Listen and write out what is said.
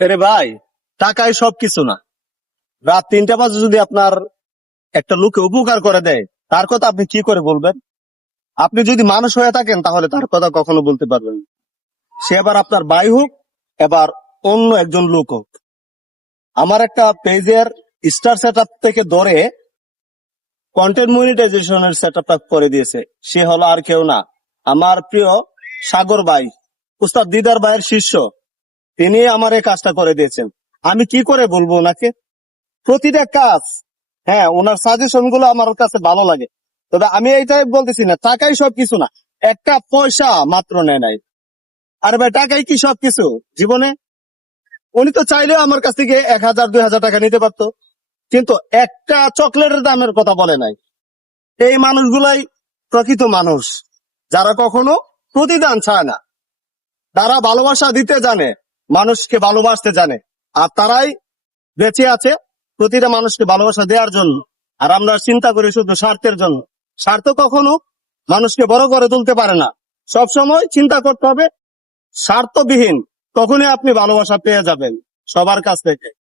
আরে ভাই টাকাই সব কিছু না। রাত তিনটা বাজে যদি আপনার একটা লোকে উপকার করে দেয়, তার কথা আপনি কি করে বলবেন? আপনি যদি মানুষ হয়ে থাকেন, তাহলে তার কথা কখনো বলতে পারবেন সে এবার আপনার ভাই হোক, এবার অন্য একজন লোক হোক। আমার একটা পেজের স্টার সেট থেকে ধরে কন্টেন্ট মনিটাইজেশনের সেট করে দিয়েছে। সে হলো আর কেউ না, আমার প্রিয় সাগর ভাই, উস্তাদ দিদার ভাইয়ের শিষ্য। তিনি আমার এই কাজটা করে দিয়েছেন। আমি কি করে বলব ওনাকে? প্রতিটা কাজ হ্যাঁ ওনার সাজেশনগুলো আমার কাছে ভালো লাগে। তবে আমি এইটাই বলতেছি না, টাকাই সব কিছু না। একটা পয়সা মাত্র নেয় নাই। আর ভাই, টাকাই কি সব কিছু জীবনে? উনি তো চাইলেও আমার কাছ থেকে এক হাজার, দুই হাজার টাকা নিতে পারতো। কিন্তু একটা চকলেটের দামের কথা বলে নাই। এই মানুষগুলাই প্রকৃত মানুষ, যারা কখনো প্রতিদান চায় না। তারা ভালোবাসা দিতে জানে। মানুষকে ভালোবাসতে জানে। আর তারাই বেঁচে আছে প্রতিটা মানুষকে ভালোবাসা দেওয়ার জন্য। আর আমরা চিন্তা করি শুধু স্বার্থের জন্য। স্বার্থ কখনো মানুষকে বড় করে তুলতে পারে না। সব সময় চিন্তা করতে হবে, স্বার্থবিহীন। তখনই আপনি ভালোবাসা পেয়ে যাবেন সবার কাছ থেকে।